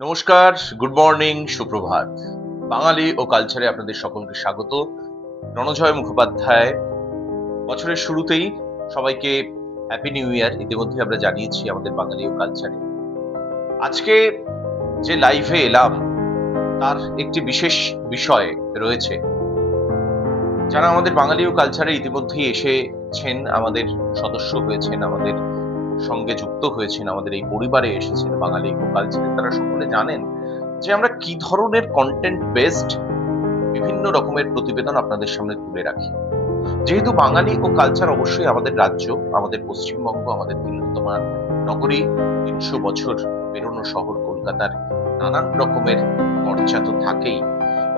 নমস্কার, good morning, সুপ্রভাত। বাঙালি ও কালচারে আপনাদের সকলকে স্বাগত। রণজয় মুখোপাধ্যায়। বছরের শুরুতেই সবাইকে হ্যাপি নিউ ইয়ার ইতিমধ্যে আমরা জানিয়েছি আমাদের বাঙালি ও কালচারে। আজকে যে লাইভে এলাম তার একটি বিশেষ বিষয় রয়েছে। যারা আমাদের বাঙালি ও কালচারে ইতিমধ্যেই এসেছেন, আমাদের সদস্য হয়েছেন, আমাদের সঙ্গে যুক্ত হয়েছেন, আমাদের এই পরিবারে এসেছেন বাঙালি ও কালচারে, তারা সকলে জানেন যে আমরা কি ধরনের কন্টেন্ট বেসড বিভিন্ন রকমের প্রতিবেদন আপনাদের সামনে তুলে রাখি। যেহেতু বাঙালি ও কালচার অবশ্যই আমাদের রাজ্য, আমাদের পশ্চিমবঙ্গ, আমাদের তিলোত্তমা নগরী, ৩০০ বছর পেরোনো শহর কলকাতার নানান রকমের চর্চা তো থাকেই,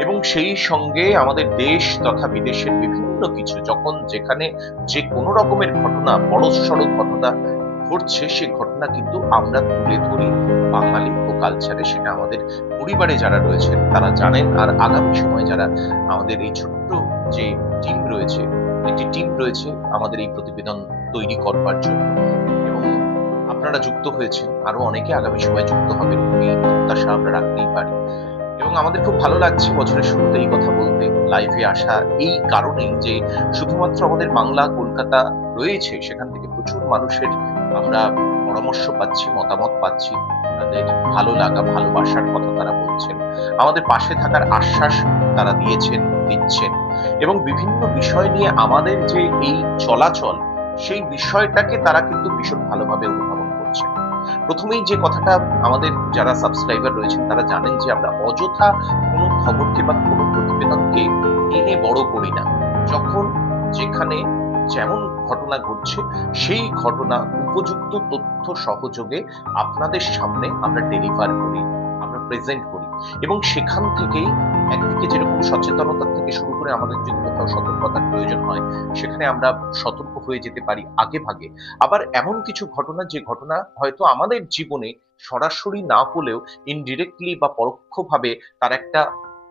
এবং সেই সঙ্গে আমাদের দেশ তথা বিদেশের বিভিন্ন কিছু যখন যেখানে যে কোনো রকমের ঘটনা, বড়সড় ঘটনা ঘটছে, সেই ঘটনা কিন্তু আমরা তুলে ধরি বাঙালি ও কালচারে। সেটা আমাদের পরিবারে যারা রয়েছেন তারা জানেন, আর আগামী সময় যারা আমাদের এই ছোট্ট যে টিম রয়েছে, একটি টিম রয়েছে আমাদের এই প্রতিবেদন তৈরি করবার জন্য, এবং আপনারা যুক্ত হয়েছেন, আরো অনেকে আগামী সময় যুক্ত হবেন, এই প্রত্যাশা আমরা রাখতেই পারি। এবং আমাদের খুব ভালো লাগছে বছরের শুরুতে এই কথা বলতে, লাইভে আসা এই কারণেই যে শুধুমাত্র আমাদের বাংলা কলকাতা রয়েছে, সেখান থেকে প্রচুর মানুষের আমরা পরামর্শ পাচ্ছি, মতামত পাচ্ছি, তাদের ভালো লাগা ভালোবাসার কথা তারা বলছেন, আমাদের পাশে থাকার আশ্বাস তারা দিচ্ছেন, এবং বিভিন্ন বিষয় নিয়ে আমাদের যে এই চলাচল, সেই বিষয়টাকে তারা কিন্তু ভীষণ ভালোভাবে অনুধাবন করছেন। প্রথমেই যে কথাটা, আমাদের যারা সাবস্ক্রাইবার রয়েছেন তারা জানেন যে আমরা অযথা কোনো খবরকে বা কোনো প্রতিবেদনকে টেনে বড় করি না। যখন যেখানে যেমন ঘটনা ঘটছে, সেই ঘটনা উপযুক্ত তথ্য সহযোগে আপনাদের সামনে আমরা ডেলিভার করি, আমরা প্রেজেন্ট করি, এবং সেখান থেকেই একদিকে যেরকম সচেতনতা থেকে শুরু করে আমাদের যদি কোথাও সতর্কতার প্রয়োজন হয়, সেখানে আমরা সতর্ক হয়ে যেতে পারি আগে ভাগে। আবার এমন কিছু ঘটনা, যে ঘটনা হয়তো আমাদের জীবনে সরাসরি না হলেও ইনডিরেক্টলি বা পরোক্ষভাবে তার একটা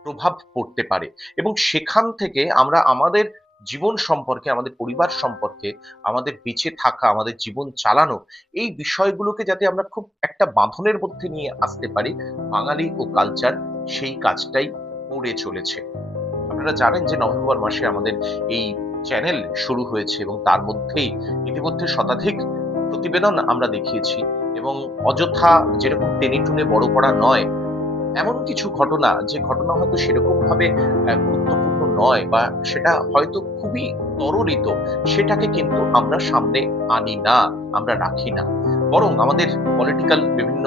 প্রভাব পড়তে পারে, এবং সেখান থেকে আমরা আমাদের জীবন সম্পর্কে, আমাদের পরিবার সম্পর্কে, আমাদের বেঁচে থাকা, আমাদের জীবন চালানো, এই বিষয়গুলোকে যাতে আমরা খুব একটা বাঁধনের মধ্যে নিয়ে আসতে পারি, বাঙালি ও কালচার সেই কাজটাই করে চলেছে। আপনারা জানেন যে নভেম্বর মাসে আমাদের এই চ্যানেল শুরু হয়েছে, এবং তার মধ্যেই ইতিমধ্যে শতাধিক প্রতিবেদন আমরা দেখিয়েছি, এবং অযথা যেরকম টেনে টুনে বড় করা নয়, এমন কিছু ঘটনা, যে ঘটনা হয়তো সেরকম ভাবে গুরুত্বপূর্ণ নয়, বা সেটা হয়তো খুবই তরলিত, সেটাকে কিন্তু আমরা সামনে আনি না, আমরা রাখি না। বরং আমাদের পলিটিক্যাল বিভিন্ন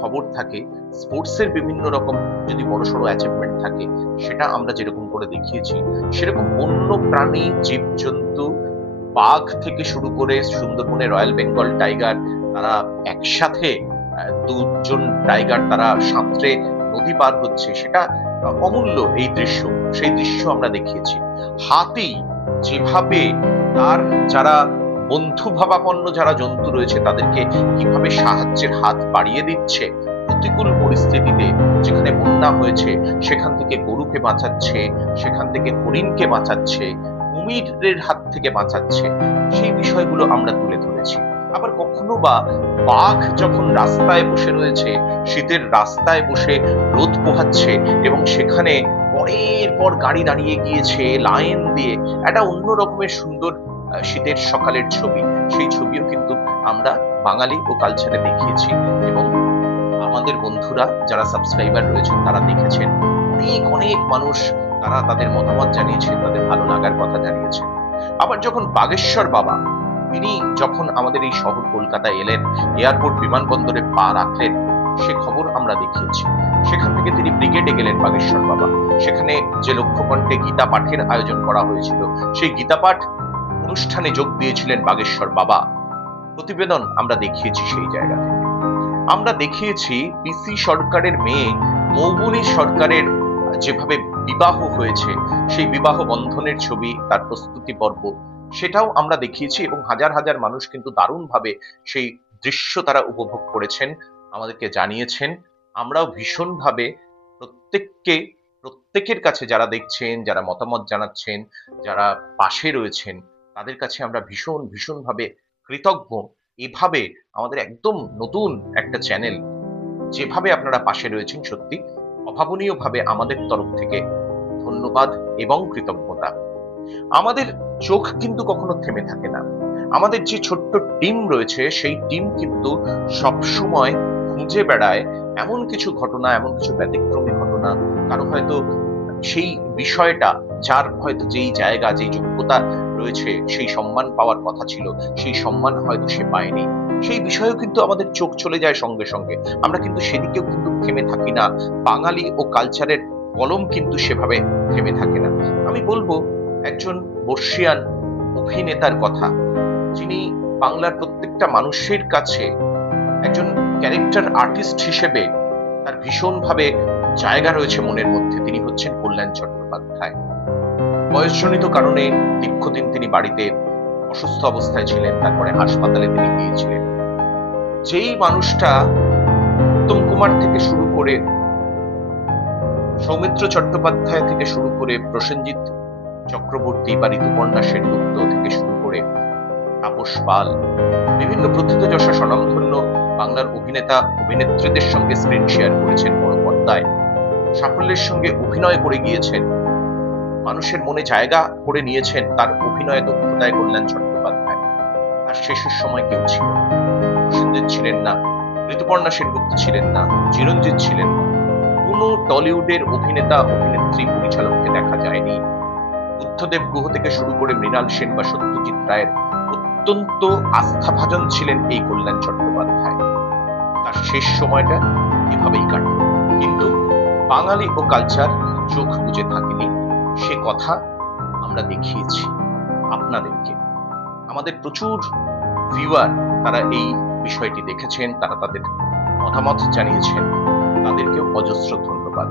খবর থাকে, স্পোর্টস এর বিভিন্ন রকম যদি বড়সড় অ্যাচিভমেন্ট থাকে, সেটা আমরা যেরকম করে দেখিয়েছি, সেরকম বন্য প্রাণী, জীবজন্তু, বাঘ থেকে শুরু করে সুন্দরবনে রয়্যাল বেঙ্গল টাইগার, তারা একসাথে দুজন টাইগার তারা সাঁতরে নদী পার হচ্ছে, সেটা অমূল্য এই দৃশ্য, সেই দৃশ্য আমরা দেখিয়েছি। হাতি যেভাবে তার যারা বন্ধু ভাবাপন্ন যারা জন্তু রয়েছে তাদেরকে কিভাবে সাহায্যের হাত বাড়িয়ে দিচ্ছে, প্রতিকূল পরিস্থিতিতে যেখানে বন্যা হয়েছে সেখান থেকে গরুকে বাঁচাচ্ছে, সেখান থেকে হরিণকে বাঁচাচ্ছে, কুমিরের হাত থেকে বাঁচাচ্ছে, সেই বিষয়গুলো আমরা তুলে ধরেছি। আবার কখনো বা বাঘ যখন রাস্তায় বসে রয়েছে, শীতের রাস্তায় বসে রোদ পোহাচ্ছে, এবং সেখানে পরের পর গাড়ি দাঁড়িয়ে গিয়েছে লাইন দিয়ে, একটা অন্য রকমের সুন্দর শীতের সকালের ছবি, সেই ছবিও কিন্তু আমরা বাঙালি ও কালচারে দেখিয়েছি, এবং আমাদের বন্ধুরা যারা সাবস্ক্রাইবার রয়েছেন তারা দেখেছেন, অনেক অনেক মানুষ তারা তাদের মতামত জানিয়েছেন, তাদের ভালো লাগার কথা জানিয়েছেন। আবার যখন বাগেশ্বর বাবা, তিনি যখন আমাদের এই শহর কলকাতায় এলেন, এয়ারপোর্ট বিমানবন্দরে পা রাখলেন, সে খবর আমরা দেখিয়েছি। সেখান থেকে তিনি ব্রিগেডে গেলেন বাগেশ্বর বাবা, সেখানে যে লক্ষ্যকণ্ঠে গীতা পাঠের আয়োজন করা হয়েছিল, সেই গীতা পাঠ অনুষ্ঠানে যোগ দিয়েছিলেন বাগেশ্বর বাবা। প্রতিবেদন আমরা দেখিয়েছি সেই জায়গা থেকে। আমরা দেখিয়েছি পিসি সরকারের মেয়ে মৌবনী সরকারের যেভাবে বিবাহ হয়েছে, সেই বিবাহ বন্ধনের ছবি, তার প্রস্তুতি পর্ব, সেটাও আমরা দেখিয়েছি, এবং হাজার হাজার মানুষ কিন্তু দারুণভাবে সেই দৃশ্য তারা উপভোগ করেছেন, আমাদেরকে জানিয়েছেন। আমরাও ভীষণভাবে প্রত্যেককে, প্রত্যেকের কাছে যারা দেখছেন, যারা মতামত জানাচ্ছেন, যারা পাশে রয়েছেন, তাদের কাছে আমরা ভীষণ ভীষণভাবে কৃতজ্ঞ। এভাবে আমাদের একদম নতুন একটা চ্যানেল, যেভাবে আপনারা পাশে রয়েছেন, সত্যি অভাবনীয়ভাবে আমাদের তরফ থেকে ধন্যবাদ এবং কৃতজ্ঞতা। আমাদের চোখ কিন্তু কখনো থেমে থাকে না। আমাদের যে ছোট্ট টিম রয়েছে, সেই টিম কিন্তু সবসময় খুঁজে বেড়ায় এমন কিছু ঘটনা, এমন কিছু ব্যতিক্রমী ঘটনা, কারো হয়তো সেই বিষয়টা, যার হয়তো যেই জায়গা, যেই যোগ্যতা রয়েছে, সেই সম্মান পাওয়ার কথা ছিল, সেই সম্মান হয়তো সে পায়নি। সেই বিষয়েও কিন্তু আমাদের চোখ চলে যায় সঙ্গে সঙ্গে। আমরা কিন্তু সেদিকেও কিন্তু থেমে থাকি না। বাঙালি ও কালচারের কলম কিন্তু সেভাবে থেমে থাকে না। আমি বলবো একজন বর্ষিয়ান অভিনেতার কথা, যিনি বাংলার প্রত্যেকটা মানুষের কাছে একজন ক্যারেক্টার আর্টিস্ট হিসেবে তার ভীষণভাবে জায়গা রয়েছে মনের মধ্যে। তিনি হচ্ছেন কল্যাণ চট্টোপাধ্যায়। বয়সজনিত কারণে দীর্ঘদিন তিনি বাড়িতে অসুস্থ অবস্থায় ছিলেন, তারপরে হাসপাতালে তিনি গিয়েছিলেন। যেই মানুষটা উত্তম কুমার থেকে শুরু করে, সৌমিত্র চট্টোপাধ্যায় থেকে শুরু করে, প্রসেনজিৎ চক্রবর্তী বা ঋতুপর্ণা সেনগুপ্ত থেকে শুরু করে তাপস পাল, বিভিন্ন প্রথিতযশা স্বনামধন্য বাংলার অভিনেতা অভিনেত্রীদের সঙ্গে স্ক্রিন শেয়ার করেছেন বড় পর্দায়, সাফল্যের সঙ্গে অভিনয় করে গিয়েছেন, মানুষের মনে জায়গা করে নিয়েছেন তার অভিনয় দক্ষতায় কল্যাণ চট্টোপাধ্যায়। আর শেষের সময় কেউ ছিল না। প্রসেনজিৎ ছিলেন না, ঋতুপর্ণা সেনগুপ্ত ছিলেন না, চিরঞ্জিত ছিলেন না। কোন টলিউডের অভিনেতা, অভিনেত্রী, পরিচালককে দেখা যায়নি। বুদ্ধদেব গুহ থেকে শুরু করে মৃণাল সেন বা সত্যজিৎ রায়ের অত্যন্ত আস্থাভাজন ছিলেন এই কল্যাণ চট্টোপাধ্যায়। তার শেষ সময়টা এভাবেই কাটল। কিন্তু বাঙালি ও কালচার চোখ বুজে থাকেনি, সে কথা আমরা দেখিয়েছি আপনাদেরকে। আমাদের প্রচুর ভিউয়ার, তারা এই বিষয়টি দেখেছেন, তারা তাদের মতামত জানিয়েছেন, তাদেরকেও অজস্র ধন্যবাদ।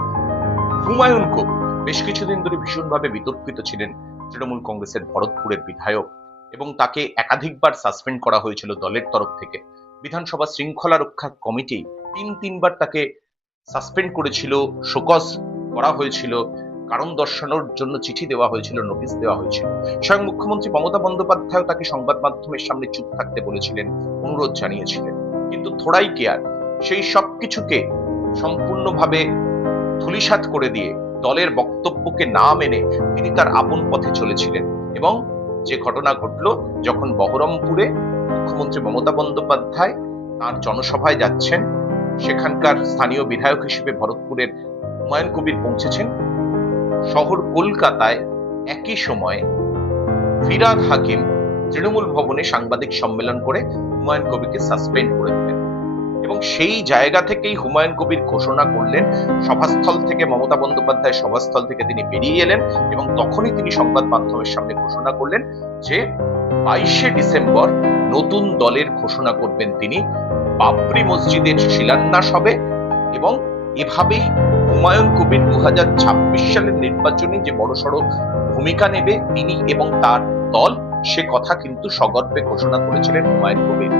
হুমায়ুন কবির বেশ কিছুদিন ধরে ভীষণভাবে বিতর্কিত ছিলেন, তৃণমূল কংগ্রেসের ভরতপুরের বিধায়ক, এবং তাকে একাধিকবার সাসপেন্ড করা হয়েছিল দলের তরফ থেকে। বিধানসভা শৃঙ্খলা রক্ষা কমিটি তিনবার তাকে সাসপেন্ড করেছিল, শোকজ করা হয়েছিল, কারণ দর্শানোর জন্য চিঠি দেওয়া হয়েছিল, নোটিশ দেওয়া হয়েছিল। স্বয়ং মুখ্যমন্ত্রী মমতা বন্দ্যোপাধ্যায় তাকে সংবাদ মাধ্যমের সামনে চুপ থাকতে বলেছিলেন, অনুরোধ জানিয়েছিলেন। কিন্তু থোড়াই কেয়ার, সেই সব কিছুকে সম্পূর্ণভাবে ধূলিসাৎ করে দিয়ে দলের বক্তব্যকে না মেনে তিনি তার আপন পথে চলেছিলেন। এবং যে ঘটনা ঘটল, যখন বহরমপুরে মুখ্যমন্ত্রী মমতা বন্দ্যোপাধ্যায় তার জনসভায় যাচ্ছেন, সেখানকার স্থানীয় বিধায়ক হিসেবে ভরতপুরের হুমায়ুন কবির পৌঁছেছেন, শহর কলকাতায় একই সময়ে ফিরহাদ হাকিম তৃণমূল ভবনে সাংবাদিক সম্মেলন করে হুমায়ুন কবিরকে সাসপেন্ড করে দিলেন। এবং সেই জায়গা থেকেই হুমায়ুন কবির ঘোষণা করলেন, সভাস্থল থেকে, মমতা বন্দ্যোপাধ্যায় সভাস্থল থেকে তিনি বেরিয়ে এলেন, এবং তখনই তিনি সংবাদ মাধ্যমের সামনে ঘোষণা করলেন যে 22শে ডিসেম্বর নতুন দলের ঘোষণা করবেন তিনি, বাবরি মসজিদের শিলান্যাস হবে, এবং এভাবেই হুমায়ুন কবির 2026 সালের নির্বাচনে যে বড়সড় ভূমিকা নেবে তিনি এবং তার দল, সে কথা কিন্তু সগর্বে ঘোষণা করেছিলেন হুমায়ুন কবির।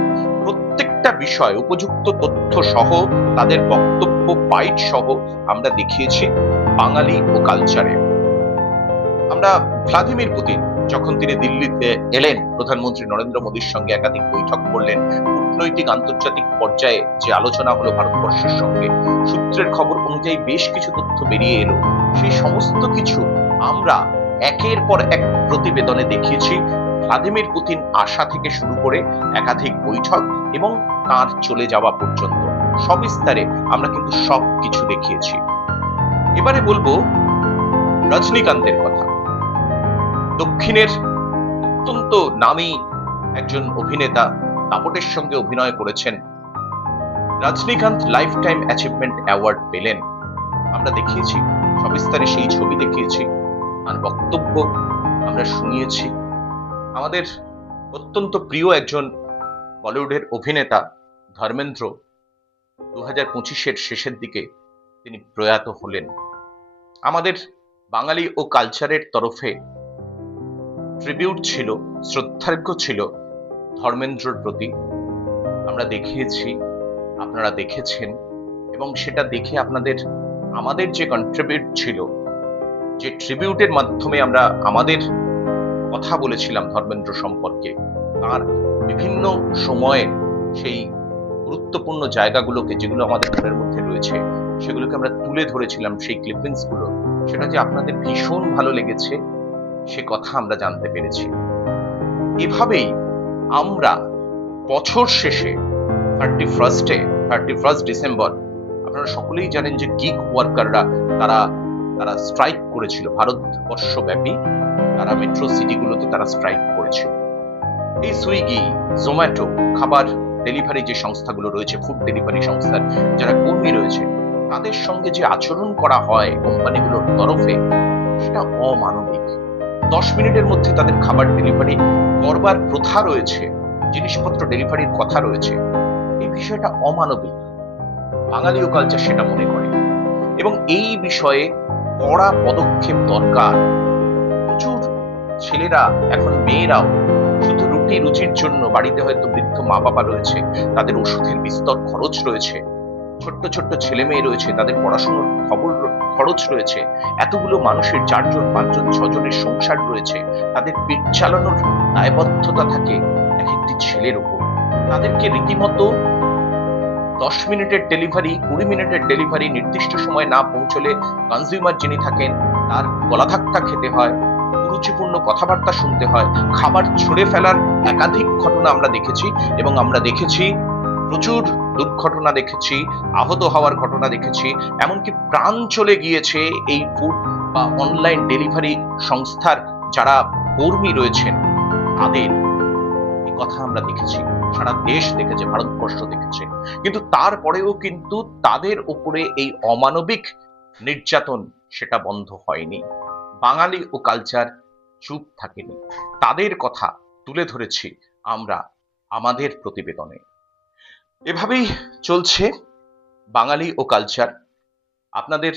প্রত্যেকটা বিষয়, উপযুক্ত তথ্য সহ, তাদের বক্তব্য বাইট সহ আমরা দেখিয়েছি বাঙালি ও কালচারে। আমরা ভ্লাদিমির পুতিন যখন তিনি দিল্লিতে এলেন, প্রধানমন্ত্রী নরেন্দ্র মোদীর সঙ্গে একাধিক বৈঠক করলেন, কূটনৈতিক আন্তর্জাতিক পর্যায়ে যে আলোচনা হলো ভারতবর্ষের সঙ্গে, সূত্রের খবর অনুযায়ী বেশ কিছু তথ্য বেরিয়ে এলো। সেই সমস্ত কিছু আমরা একের পর এক প্রতিবেদনে দেখিয়েছি। ভ্লাদিমির পুতিন আসা থেকে শুরু করে একাধিক বৈঠক এবং তার চলে যাওয়া পর্যন্ত সবিস্তারে আমরা কিন্তু সব কিছু দেখিয়েছি। এবারে বলবো রজনীকান্তের কথা। দক্ষিণের অত্যন্ত নামী একজন অভিনেতা, দাপটের সঙ্গে অভিনয় করেছেন। Rajinikanth lifetime achievement award পেলেন। আমরা দেখিয়েছি সবিস্তারে, সেই ছবি দেখিয়েছি, আর বক্তব্য আমরা শুনিয়েছি। আমাদের অত্যন্ত প্রিয় একজন বলিউডের অভিনেতা ধর্মেন্দ্র 2025-এর শেষের দিকে তিনি প্রয়াত হলেন। আমাদের বাঙালি ও কালচারের তরফে ট্রিবিউট ছিল, শ্রদ্ধার্ঘ্য ছিল ধর্মেন্দ্রর প্রতি। আমরা দেখিয়েছি, আপনারা দেখেছেন, এবং সেটা দেখে আমাদের যে কন্ট্রিবিউট ছিল, যে ট্রিবিউটের মাধ্যমে আমরা আমাদের কথা বলেছিলাম ধর্মেন্দ্র সম্পর্কে, তার বিভিন্ন সময়ে সেই গুরুত্বপূর্ণ জায়গাগুলোকে, যেগুলো আমাদের মনের মধ্যে রয়েছে, সেগুলোকে আমরা তুলে ধরেছিলাম, সেই ক্লিপিংস গুলো, সেটা যে আপনাদের ভীষণ ভালো লেগেছে সে কথা আমরা জানতে পেরেছি। এভাবেই আমরা বছর শেষে 31 ডিসেম্বর, আপনারা সকলেই জানেন যে গিগ ওয়ার্কাররা তারা তারা স্ট্রাইক করেছিল ভারতবর্ষব্যাপী। তারা মেট্রো সিটিগুলোতে তারা স্ট্রাইক করেছিল। এই সুইগি, জোম্যাটো, খাবার ডেলিভারি যে সংস্থাগুলো রয়েছে, ফুড ডেলিভারি সংস্থার যারা কর্মী রয়েছে, তাদের সঙ্গে যে আচরণ করা হয় কোম্পানিগুলোর তরফে, সেটা অমানবিক। 10 মিনিটের মধ্যে তাদের খাবার ডেলিভারি করবার প্রথা রয়েছে, জিনিসপত্র ডেলিভারির কথা রয়েছে। এই বিষয়টা অমানবিক। বাঙালিও কালচার সেটা মনে করে এবং এই বিষয়ে কড়া পদক্ষেপ দরকার। প্রচুর ছেলেরা, এখন মেয়েরাও শুধু রুটি রুচির জন্য, বাড়িতে হয়তো বৃদ্ধ মা বাবা রয়েছে, তাদের ওষুধের বিস্তর খরচ রয়েছে, ছোট্ট ছোট্ট ছেলে মেয়ে রয়েছে, তাদের পড়াশোনার খরচ রয়েছে, এতগুলো মানুষের 4 জন 5 জন 6 জনের সংসার রয়েছে, তাদের পেট চালানোর দায়বদ্ধতা থাকে এক একটি ছেলের উপর। তাদেরকে রীতিমতো 10 মিনিটের ডেলিভারি, 20 মিনিটের ডেলিভারি নির্দিষ্ট সময় না পৌঁছলে কনজিউমার যিনি থাকেন তার গলা ধাক্কা খেতে হয়, কুরুচিপূর্ণ কথাবার্তা শুনতে হয়, খাবার ছুঁড়ে ফেলার একাধিক ঘটনা আমরা দেখেছি এবং আমরা দেখেছি প্রচুর দুর্ঘটনা দেখেছি, আহত হওয়ার ঘটনা দেখেছি, এমনকি প্রাণ চলে গিয়েছে এই ফুড বা অনলাইন ডেলিভারি সংস্থার যারা কর্মী রয়েছেন তাদের। এই কথা আমরা দেখেছি, সারা দেশ দেখেছে, ভারতবর্ষ দেখেছে। কিন্তু তারপরেও কিন্তু তাদের উপরে এই অমানবিক নির্যাতন সেটা বন্ধ হয়নি। বাঙালি ও কালচার চুপ থাকেনি, তাদের কথা তুলে ধরেছি আমরা আমাদের প্রতিবেদনে। এভাবেই চলছে বাঙালি ও কালচার। আপনাদের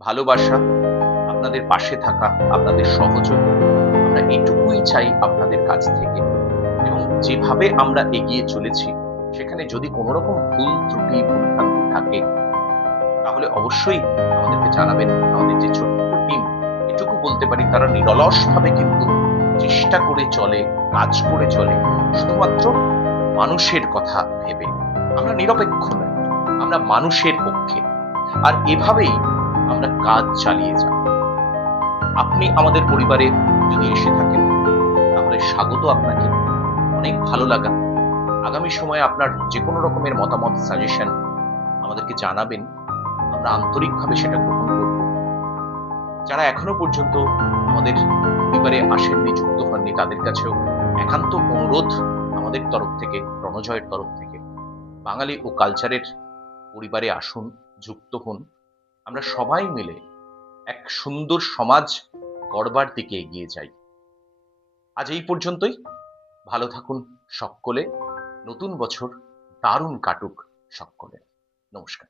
ভালোবাসা, আপনাদের পাশে থাকা, আপনাদের সহযোগ, আমরা এটুকুই চাই আপনাদের কাছ থেকে। এবং যেভাবে আমরা এগিয়ে চলেছি, সেখানে যদি কোনো রকম ভুল ত্রুটি ভুলভ্রান্তি থাকে, তাহলে অবশ্যই আমাদেরকে জানাবেন। আমাদের যে ছোট্ট টিম, এটুকু বলতে পারি, তারা নিরলসভাবে কিন্তু চেষ্টা করে চলে, কাজ করে চলে, শুধুমাত্র মানুষের কথা ভেবে। আমরা নিরপেক্ষ নই, আমরা মানুষের পক্ষে। আর এভাবেই আমরা কাজ চালিয়ে যাব। আপনি আমাদের পরিবারে যদি এসে থাকেন, তাহলে স্বাগত আপনাকে, অনেক ভালো লাগা। আগামী সময়ে আপনার যে কোনো রকমের মতামত, সাজেশন আমাদেরকে জানাবেন, আমরা আন্তরিকভাবে সেটা গ্রহণ করব। যারা এখনো পর্যন্ত আমাদের পরিবারে আসেননি, যুক্ত হননি, তাদের কাছেও একান্ত অনুরোধ আমাদের তরফ থেকে, রণজয়ের তরফ থেকে, বাঙালি ও কালচারের পরিবারে আসুন, যুক্ত হন। আমরা সবাই মিলে এক সুন্দর সমাজ গড়বার দিকে এগিয়ে যাই। আজ এই পর্যন্তই। ভালো থাকুন সকলে। নতুন বছর দারুণ কাটুক সকলে। নমস্কার।